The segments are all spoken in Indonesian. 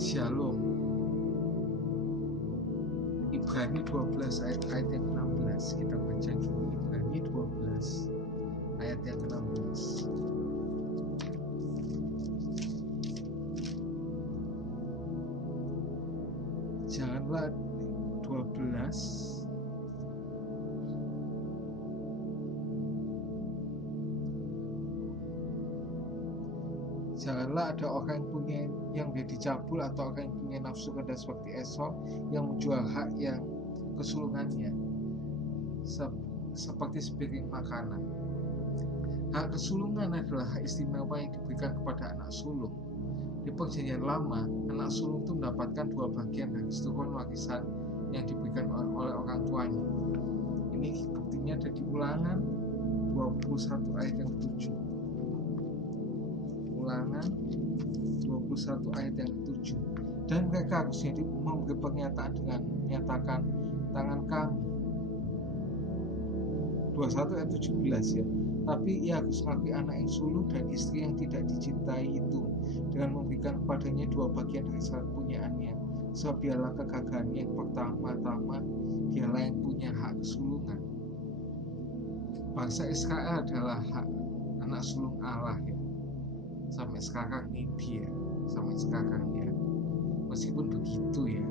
Shalom. Ibrani 12 ayat yang 16. Kita baca dulu Ibrani 12 ayat yang 16. Janganlah 12 Janganlah ada orang yang menjadi cabul atau orang yang punya nafsu rendah seperti Esau yang menjual hak yang kesulungannya seperti sepiring makanan. Hak kesulungan adalah hak istimewa yang diberikan kepada anak sulung. Di Perjanjian Lama, anak sulung itu mendapatkan 2 bagian dari seluruh warisan yang diberikan oleh orang tuanya. Ini buktinya ada di Ulangan 21 ayat yang 7. Ulangan 21 ayat yang 7. Dan mereka harusnya memberi pernyataan dengan menyatakan tangan kami. 21 ayat 17 ya. Tapi ia harus mengakui anak yang sulung dan istri yang tidak dicintai itu dengan memberikan kepadanya 2 bagian dari hasil punyaannya. Sebab dialah kegagalannya yang pertama-tama, dialah yang punya hak kesulungan. Bangsa Israel adalah hak anak sulung Allah ya. Sampai sekarang ini dia, sampai sekarang ya. Meskipun begitu ya,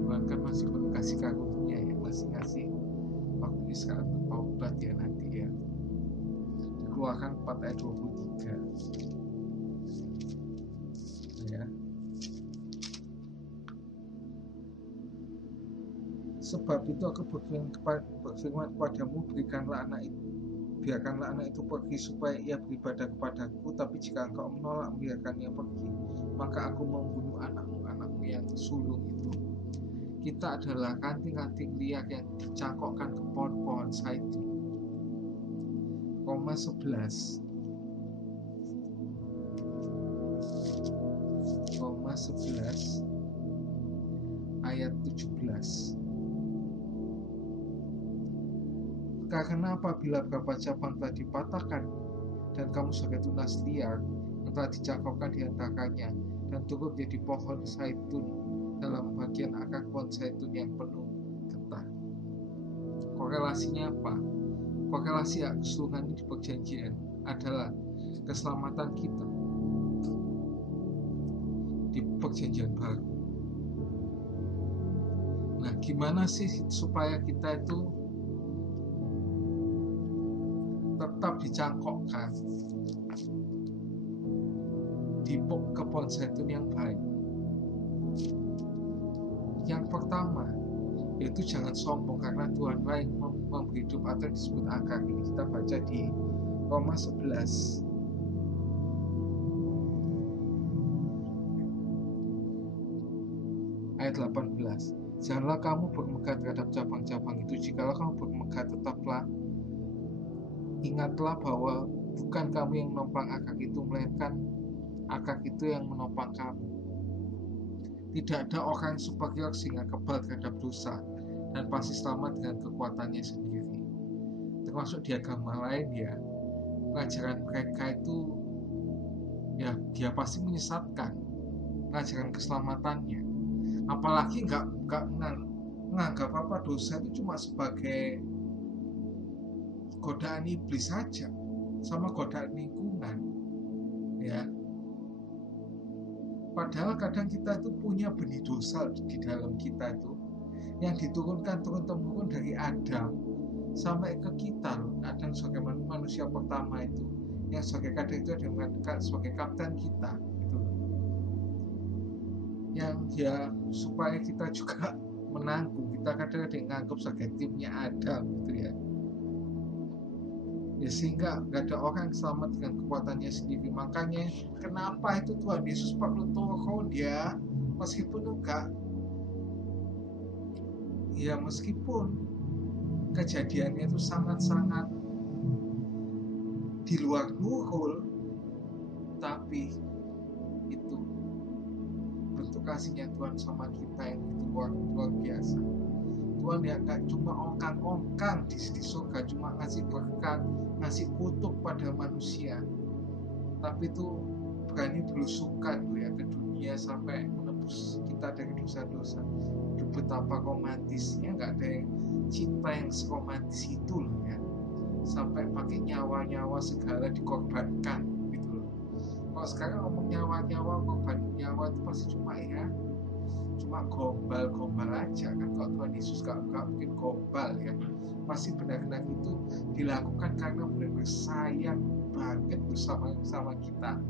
Tuhan kan masih penuh kasih karunia ya, masih ngasih waktu Israel untuk taubat ya nanti ya. Dikeluarkan 4 ayat 23 ya. Sebab itu aku berfirman kepadamu, biarkanlah anak itu pergi supaya ia beribadah kepadaku. Tapi jika engkau menolak membiarkannya pergi, maka aku membunuh anakmu yang sulung itu. Kita adalah ranting-ranting liar yang dicangkokkan ke pohon-pohon zaitun. Roma 11 ayat 17. Karena apabila beberapa cabang telah dipatahkan dan kamu sebagai tunas liar yang telah dicangkokkan di antaranya dan turut menjadi pohon zaitun dalam bagian akar pohon zaitun yang penuh getah. Korelasinya apa? Korelasi hak kesulungan di perjanjian adalah keselamatan kita di perjanjian baru. Nah, gimana sih supaya kita itu tetap dicangkokkan di pohon zaitun yang baik? Yang pertama yaitu jangan sombong, karena Tuhanlah yang memberi hidup atau disebut akar. Ini kita baca di Roma 11 ayat 18. Janganlah kamu bermegah terhadap cabang-cabang itu. Jikalau kamu bermegah, ingatlah bahwa bukan kamu yang menopang akar itu, melainkan akar itu yang menopang kamu. Tidak ada orang superior sehingga kebal terhadap dosa dan pasti selamat dengan kekuatannya sendiri. Termasuk di agama lain ya, pengajaran mereka itu ya dia pasti menyesatkan pengajaran keselamatannya. Apalagi nggak menganggap apa dosa itu cuma sebagai godaan iblis saja, sama godaan lingkungan ya. Padahal kadang kita itu punya benih dosa di dalam kita itu yang diturunkan turun-temurun dari Adam sampai ke kita. Adam sebagai manusia pertama itu, yang sebagai kadang itu ada mengatakan sebagai kapten kita gitu. Yang ya supaya kita juga menanggung, kita kadang-kadang nganggap sebagai timnya Adam gitu ya. Ya sehingga gak ada orang yang selamat dengan kekuatannya sendiri. Makanya kenapa itu Tuhan Yesus perlu turun ya, meskipun kejadiannya itu sangat-sangat di luar nurul, tapi itu bentuk kasihnya Tuhan sama kita yang itu luar biasa. Tuhan ya gak cuma ongkang-ongkang di surga, cuma ngasih berkat, ngasih kutuk pada manusia, tapi itu berani belusukan ya ke dunia. dunia sampai menebus kita dari dosa-dosa. Betapa romantisnya, nggak ada yang cinta yang seromantis itu loh ya, sampai pakai nyawa-nyawa segala dikorbankan gitu loh. Kalau sekarang ngomong nyawa-nyawa, korban nyawa itu pasti cuma gombal aja kan. Kalau Tuhan Yesus gak mungkin gombal ya, pasti benar-benar itu dilakukan karena benar-benar sayang banget bersama kita.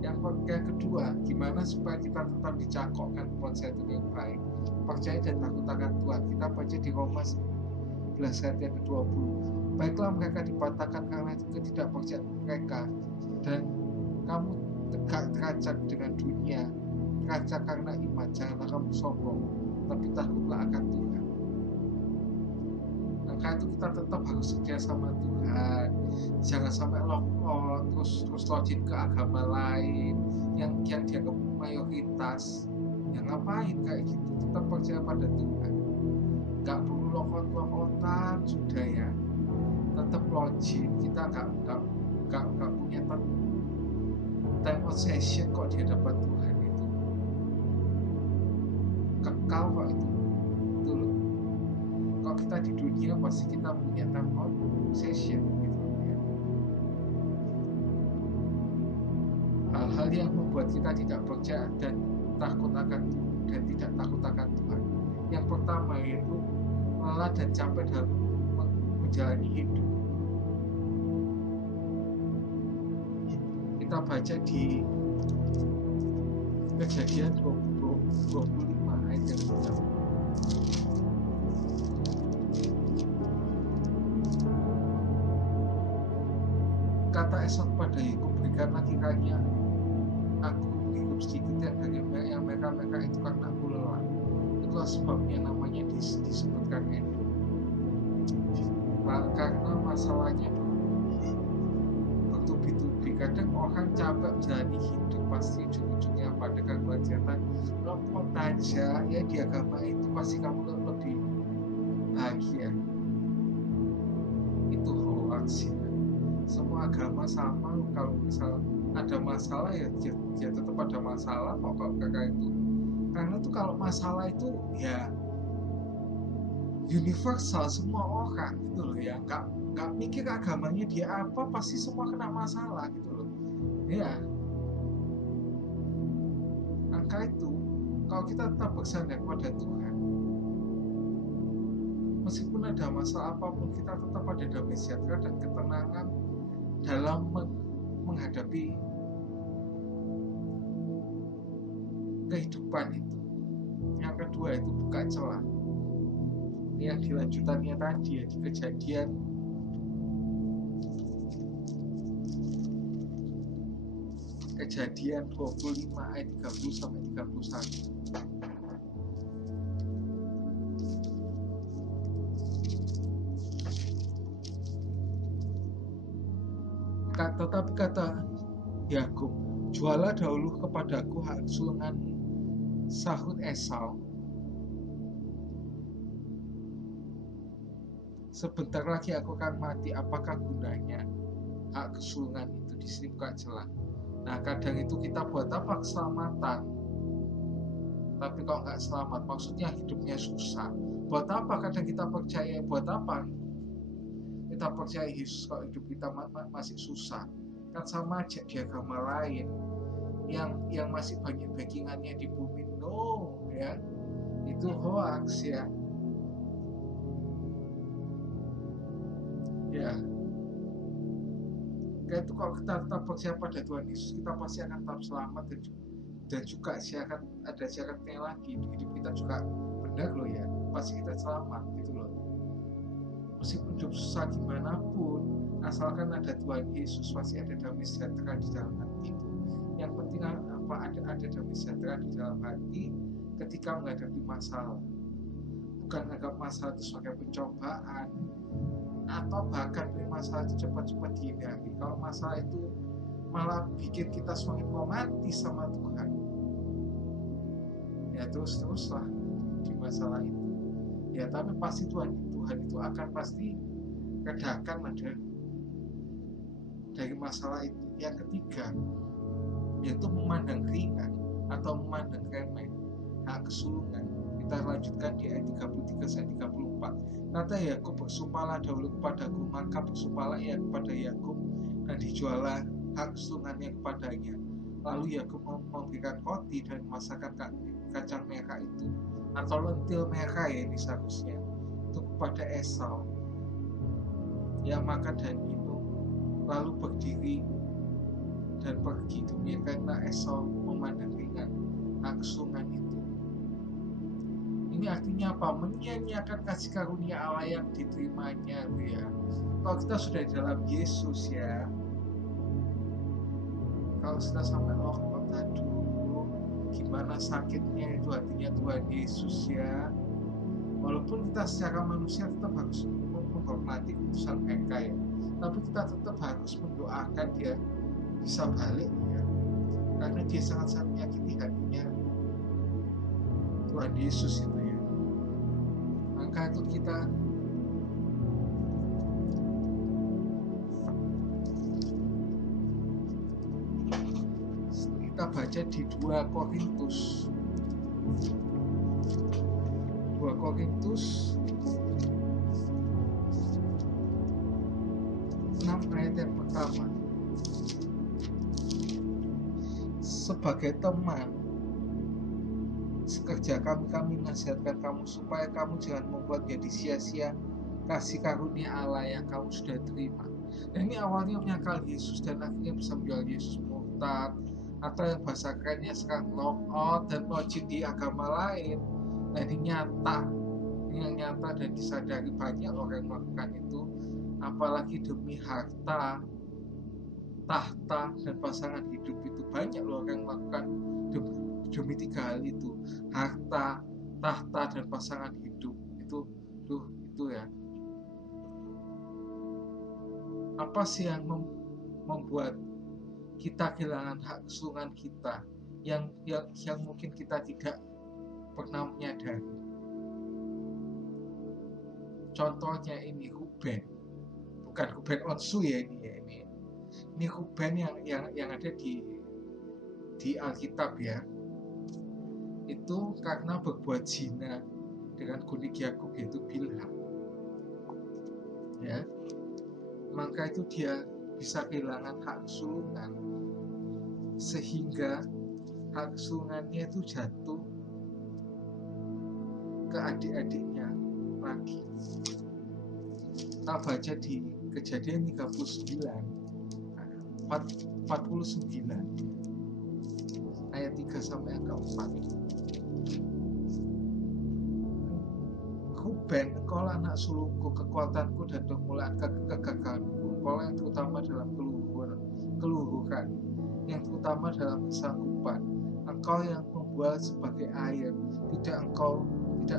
Yang kedua, gimana supaya kita tetap dicakokkan konsep yang baik, percaya dan takut akan Tuhan. Kita baca di Roma 11 ayat yang ke-20. Baiklah mereka dipatahkan karena ketidakpercayaan mereka, dan kamu tegak teracak dengan dunia. Teracak karena iman, janganlah kamu sombong, tapi takutlah akan Tuhan. Maka itu kita tetap harus setia sama Tuhan. Jangan sampai longkot terus login ke agama lain yang dianggap mayoritas. Ya ngapain kayak gitu? Tetap percaya pada Tuhan. Gak perlu lokot-lokotan sudah ya. Tetap login. Kita gak punya time obsession kok di hadapan Tuhan itu. Kekal kok itu. Kalau kita di dunia pasti kita punya time obsession gitu ya. Hal-hal yang membuat kita tidak percaya dan tidak takut akan Tuhan. Yang pertama yaitu lelah dan capek dalam menjalani hidup. Kita baca di Kejadian 25 ayat yang ke-6. Kata Esau kepada Yakub, berikanlah kiranya aku hidup sedikit dari yang mereka itu karena aku lelah. Itulah sebabnya namanya disebutkan Edom. Karena masalahnya bertubi-tubi. Kadang orang capek menjalani hidup pasti ujung-ujungnya pada gangguan setan. Lompat aja ya di agama itu pasti kamu lebih bahagia. Itu hoax ya. Semua agama sama, kalau misal ada masalah ya dia tetap ada masalah kok kalau kakak itu. Karena itu kalau masalah itu ya universal, semua orang gitu loh ya, nggak mikir agamanya dia apa, pasti semua kena masalah gitu loh ya. Maka itu kalau kita tetap bersandar pada Tuhan, meskipun ada masalah apapun, kita tetap ada damai sejahtera dan ketenangan dalam menghadapi kehidupan itu. Yang kedua itu buka celah. Ini yang dilanjutannya tadi ya, di Kejadian 25 ayat 30 sampai 31. Tetapi kata Yakub, jualah dahulu kepadaku hak kesulunganmu. Sahut Esau, sebentar lagi aku akan mati, apakah gunanya hak kesulungan itu? Di sini bukan celah. Nah kadang itu kita buat apa? Keselamatan. Tapi kalau nggak selamat, maksudnya hidupnya susah. Buat apa kadang kita percaya? Buat apa kita percaya Yesus kalau hidup kita masih susah? Kan sama aja di agama lain yang masih banyak backingannya di bumi. No ya, itu hoax ya. Ya, kayak itu kalau kita tetap percaya pada Tuhan Yesus, kita pasti akan tetap selamat dan juga ada syaratnya lagi, hidup kita juga benar loh ya, pasti kita selamat gitu loh. Meskipun hidup susah gimana pun, asalkan ada Tuhan Yesus, pasti ada damai sejahtera di dalam hati itu. Yang penting apa? Ada damai sejahtera di dalam hati ketika menghadapi masalah. Bukan menganggap masalah itu sebagai pencobaan, atau bahkan masalah itu cepat-cepat dihindari. Kalau masalah itu malah bikin kita semakin romantis sama Tuhan, ya terus-teruslah di masalah itu. Ya tapi pasti Tuhan itu akan pasti redakan dari masalah itu. Yang ketiga, yaitu memandang ringan atau memandang remeh hak kesulungan. Kita lanjutkan di ayat 33 sampai 34. Kata Yakub, bersumpahlah dahulu kepadaku, maka bersumpahlah ia kepada Yakub, dan dijuallah hak kesulungannya kepadanya. Lalu Yakub memberikan roti dan masakan kacang merah itu, atau lentil merah ya ini seharusnya, itu kepada Esau. Ia makan dan minum, lalu berdiri dan pergi. Demikian karena Esau memandang ringan hak kesulungan itu. Ini artinya apa? Menyia-nyiakan kasih karunia Allah yang diterimanya, ya. Kalau kita sudah dalam Yesus, ya, kalau sudah sampai aduh, gimana sakitnya itu hatinya Tuhan Yesus, ya. Walaupun kita secara manusia tetap harus menghormati keputusan mereka, ya, tapi kita tetap harus mendoakan dia bisa balik, ya, karena dia sangat-sangat menyakiti hatinya Tuhan Yesus itu, ya. Maka itu kita baca di 2 Korintus 6 ayat yang pertama. Sebagai teman sekerja kami nasihatkan kamu supaya kamu jangan membuat jadi sia-sia kasih karunia Allah yang kamu sudah terima. Dan ini awalnya menyangkal Yesus dan akhirnya bisa menjual Yesus murtad, atau yang bahasa kerennya sekarang lock out dan wajib di agama lain. Nah, ini nyata dan disadari banyak orang yang melakukan itu, apalagi demi harta, tahta, dan pasangan hidup. Itu banyak loh orang yang melakukan demi 3 hal itu: harta, tahta, dan pasangan hidup. Itu ya. Apa sih yang membuat kita kehilangan hak kesulungan kita yang mungkin kita tidak pernah menyadari? Contohnya ini Ruben, bukan Ruben Onsu ya, ini Ruben yang ada di Alkitab, ya. Itu karena berbuat zina dengan kunik Yakub, yaitu Bilha, ya. Maka itu dia bisa kehilangan hak kesulungan, sehingga hak kesulungannya itu jatuh ke adik-adiknya lagi. Kita baca di Kejadian 39 ayat 3 sampai yang keempat. Ruben, engkau anak sulungku, kekuatanku dan permulaan kegagalanku, engkau yang terutama dalam keluhuran, yang terutama dalam kesanggupan. Engkau yang membuat sebagai air, tidak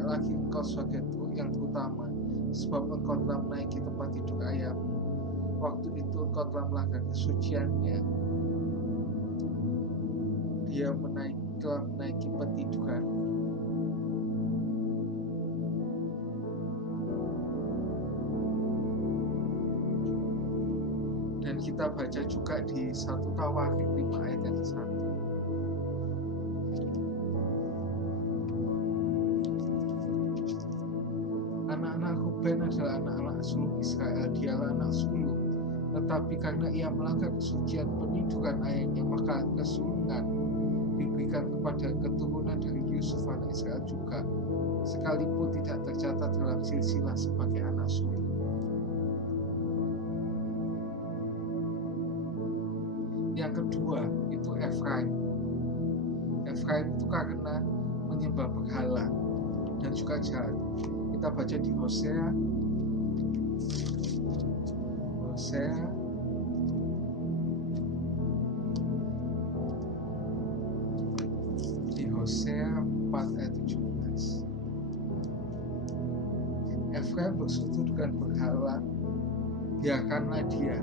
lagi engkau sebagai yang terutama, sebab engkau telah menaiki tempat tidur ayammu. Waktu itu engkau telah melanggar kesuciannya. Dia telah menaiki petiduran. Dan kita baca juga di 1 Tawarik 5 ayat yang 1. Anak-anak Ruben adalah anak-anak sulung Israel. Dialah anak sulung, tetapi karena ia melanggar kesucian peniduran ayahnya, maka kesulungan diberikan kepada keturunan dari Yusuf anak Israel juga, sekalipun tidak tercatat dalam silsilah sebagai anak sulung. Yang kedua itu Efraim. Efraim itu karena menyembah berhala dan juga jahat. Kita baca di Hosea di Hosea 4 ayat 17. Efraim bersekutu dengan berhala, biarkanlah dia.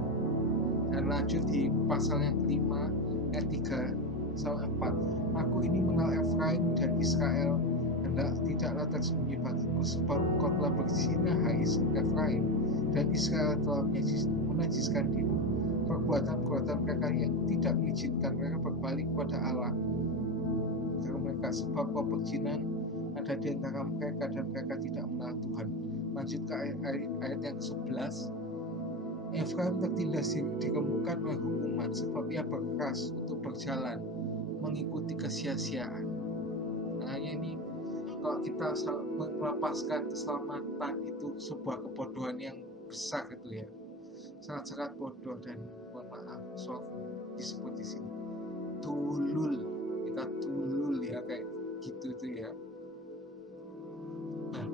Dan lanjut di pasal yang kelima ayat 3 sampai 4. Aku ini mengenal Efraim dan Israel, tidaklah tersembunyi bagiku, sebab engkau telah berzina, hai Efraim, dan Israel telah menajiskan diri. perbuatan mereka yang tidak mengizinkan mereka berbalik kepada Allah mereka, sebab perjinan ada di antara mereka dan mereka tidak mengenal Tuhan. Lanjut ke ayat yang ke-11. Efraim tertindas dirembukan oleh hukuman, sebab ia berkeras untuk berjalan mengikuti kesia-siaan. Nah ini kalau kita melepaskan keselamatan itu sebuah kebodohan yang besar gitu ya, sangat-sangat bodoh. Dan mohon maaf soal disebut di sini tulul, kita tulul ya kayak gitu tuh ya. Nah,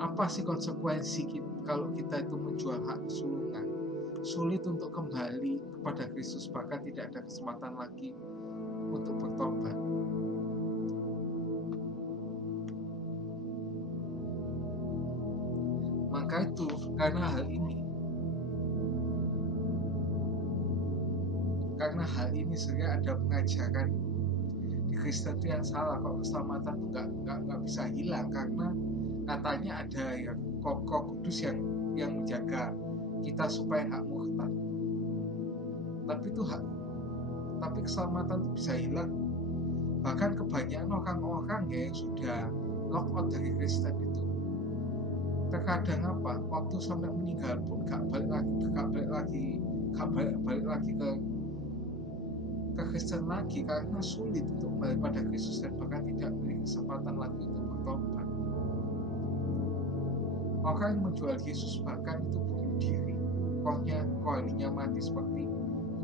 apa sih konsekuensi kalau kita itu menjual hak kesulungan? Sulit untuk kembali kepada Kristus, bahkan tidak ada kesempatan lagi untuk bertobat. Maka itu karena hal ini sebenarnya ada pengajaran di Kristen yang salah. Kalau keselamatan itu nggak bisa hilang, karena katanya ada ya Roh Kudus yang menjaga kita supaya nggak murtad. Tapi keselamatan itu bisa hilang. Bahkan kebanyakan orang-orang yang sudah lock out dari Kristen itu terkadang waktu sampai meninggal pun gak balik lagi ke Kristen lagi, karena sulit untuk balik pada Kristus dan bahkan tidak memiliki kesempatan lagi untuk bertobat. Orang yang menjual Yesus bahkan itu bunuh diri, rohaninya mati seperti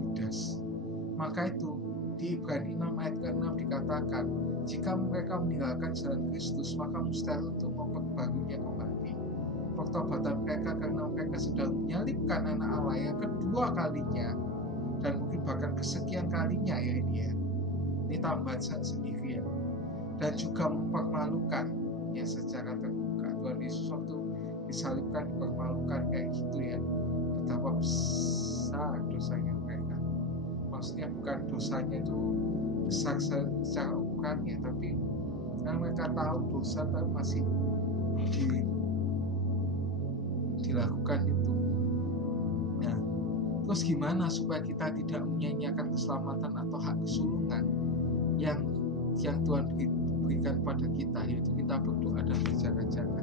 Yudas. Maka itu di Ibrani 6 ayat ke-6 dikatakan, jika mereka meninggalkan jalan Kristus, maka mustahil untuk memperbaruinya kembali pertobatan mereka, karena mereka sedang menyalibkan anak Allah yang kedua kalinya, dan mungkin bahkan kesekian kalinya ya ini ya. Ini tambahan sendiri ya. Dan juga mempermalukan ya secara terbuka. Tuhan Yesus waktu disalibkan dipermalukan kayak gitu ya. Betapa besar dosanya mereka. Maksudnya bukan dosanya itu besar secara ukurannya, tapi karena mereka tahu dosa tapi masih dilakukan itu. Nah, terus gimana supaya kita tidak menyanyiakan keselamatan atau hak kesulungan yang Tuhan berikan pada kita, yaitu kita berdoa dan berjaga-jaga.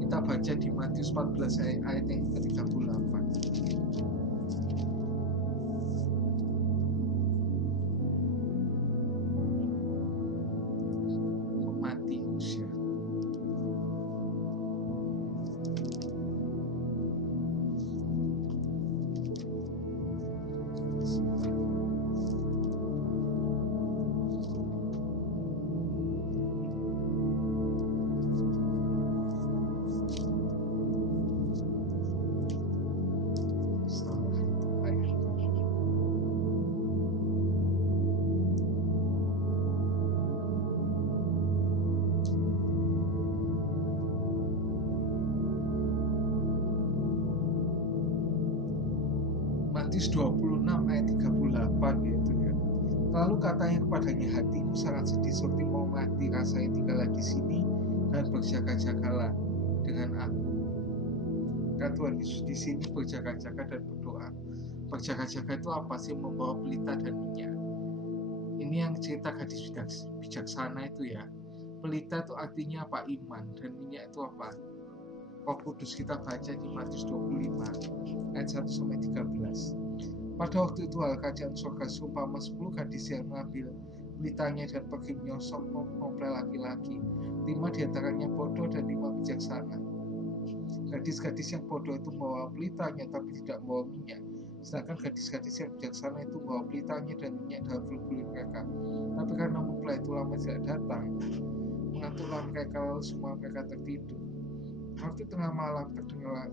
Kita baca di Matius 14 ayat yang ke-38. Matius ya. Matius 26 ayat 38 yaitu ya. Lalu katanya kepadanya, hatiku sangat sedih seperti mau mati, rasanya tinggallah di sini dan berjaga-jagalah dengan aku. Kata Tuhan Yesus di sini berjaga-jaga dan berdoa. Berjaga-jaga itu apa sih? Membawa pelita dan minyak. Ini yang cerita gadis bijaksana itu ya. Pelita itu artinya apa? Iman. Dan minyak itu apa? Roh Kudus. Kita baca di Matius 25 ayat 1 sampai 13. Pada waktu itu hal kerajaan surga seumpama 10 gadis yang mengambil pelitanya dan pergi menyosong mempelai laki-laki. 5 diantaranya bodoh dan 5 bijaksana. Gadis-gadis yang bodoh itu membawa pelitanya tapi tidak membawa minyak. Sedangkan gadis-gadis yang bijaksana itu membawa pelitanya dan minyak dalam bulu-bulu mereka. Tapi karena mempelai itu lama tidak datang, mengantuklah mereka, lalu semua mereka tertidur. Waktu tengah malam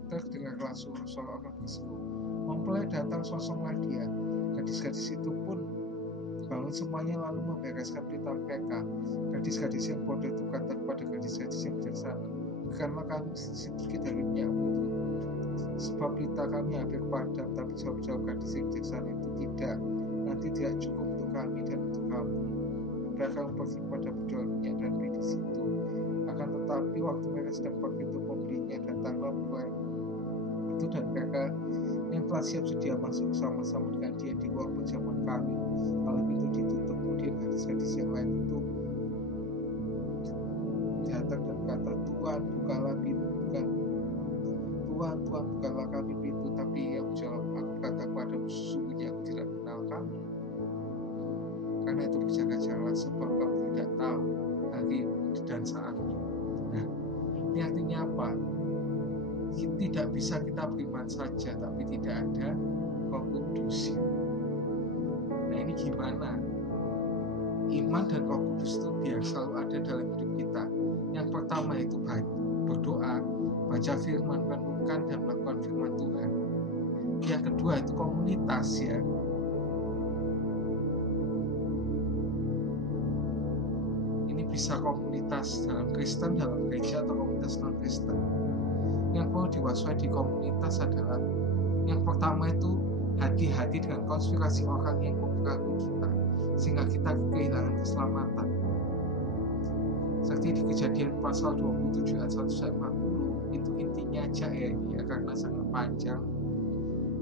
terdengarlah suara orang berseru. Mempelai datang, sosonglah dia. Gadis-gadis itu pun bangun semuanya lalu membereskan pelita mereka. Gadis-gadis yang bodoh itu kata kepada gadis-gadis yang bijaksana, berikanlah kami sedikit dari minyakmu itu, sebab pelita kami hampir padam. Tapi jawab gadis yang bijaksana itu, tidak, nanti tidak cukup untuk kami dan untuk kamu. Sudah kamu pergi kepada penjual minyak dan beli di situ. Akan tetapi waktu mereka sedang pergi untuk membelinya, datanglah itu dan kakak yang telah siap sedia masuk sama-sama dengan dia di luar perjamuan kawin. Kalau pintu ditutup, kemudian gadis-gadis yang lain itu datang dan berkata, Tuhan, bukalah pintu. Tuhan, bukalah kami pintu. Tapi ia menjawab, aku kata kepadamu, sesungguhnya aku tidak kenal kamu. Karena itu berjaga-jagalah, sebab kamu tidak tahu hari dan saatnya. Nah, ini artinya apa? Tidak bisa kita beriman saja tapi tidak ada Roh Kudus. Nah, ini gimana? Iman dan Roh Kudus itu biar selalu ada dalam hidup kita. Yang pertama itu berdoa, baca firman, renungkan dan melakukan firman Tuhan. Yang kedua itu komunitas, ya. Ini bisa komunitas dalam Kristen, dalam gereja, atau komunitas non-Kristen. Yang perlu diwaspadai di komunitas adalah yang pertama itu hati-hati dengan konspirasi orang yang mempengaruhi kita sehingga kita kehilangan keselamatan. Seperti di Kejadian pasal 27 ayat 1-40 itu intinya aja ya, karena sangat panjang.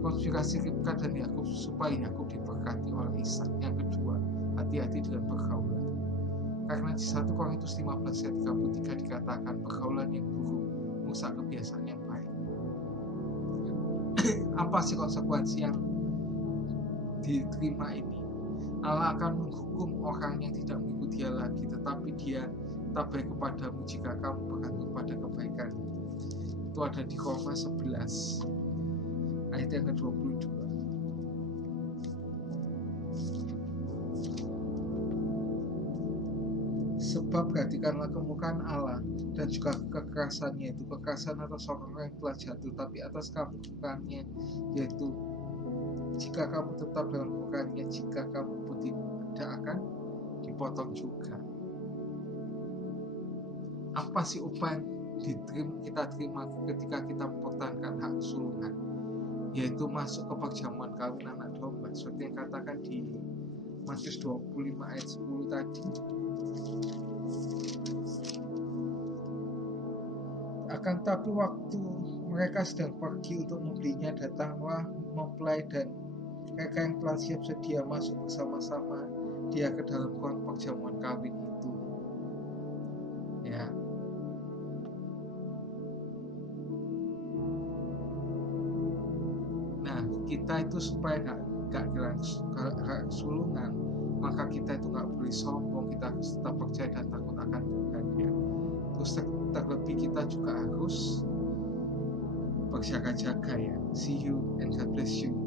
Konspirasi Ribka dan Yakub supaya Yakub diberkati oleh Ishak. Yang kedua, hati-hati dengan pergaulan. Karena di 1 Korintus 15 ayat 33 dikatakan pergaulan yang buruk merusak kebiasaan yang baik. Apa sih konsekuensi yang diterima ini? Allah akan menghukum orang yang tidak mengikuti Dia lagi, tetapi Dia tetap baik kepadamu jika kamu bergantung pada kebaikan. Itu ada di Roma 11 ayat yang ke-22. Sebab perhatikanlah kemurkaan Allah dan juga kekerasannya, itu kekerasan atas orang yang telah jatuh, tapi atas kemurkaannya, yaitu jika kamu tetap dalam kemurkaannya, jika kamu pun tidak akan dipotong juga. Apa sih upah yang kita terima ketika kita mempertahankan hak kesulungan? Yaitu masuk ke perjamuan kawin anak domba, seperti yang katakan di Matius 25 ayat 10 tadi. Akan tapi waktu mereka sedang pergi untuk membelinya, datanglah mempelai dan mereka yang telah siap sedia masuk bersama-sama dia ke dalam ruang perjamuan kawin itu. Ya. Nah, kita itu supaya gak kehilangan kesulungan, maka kita itu gak boleh sombong, kita harus tetap percaya dan takut akan Tuhan-Nya. Terus terlebih kita juga harus berjaga-jaga, ya. See you and God bless you.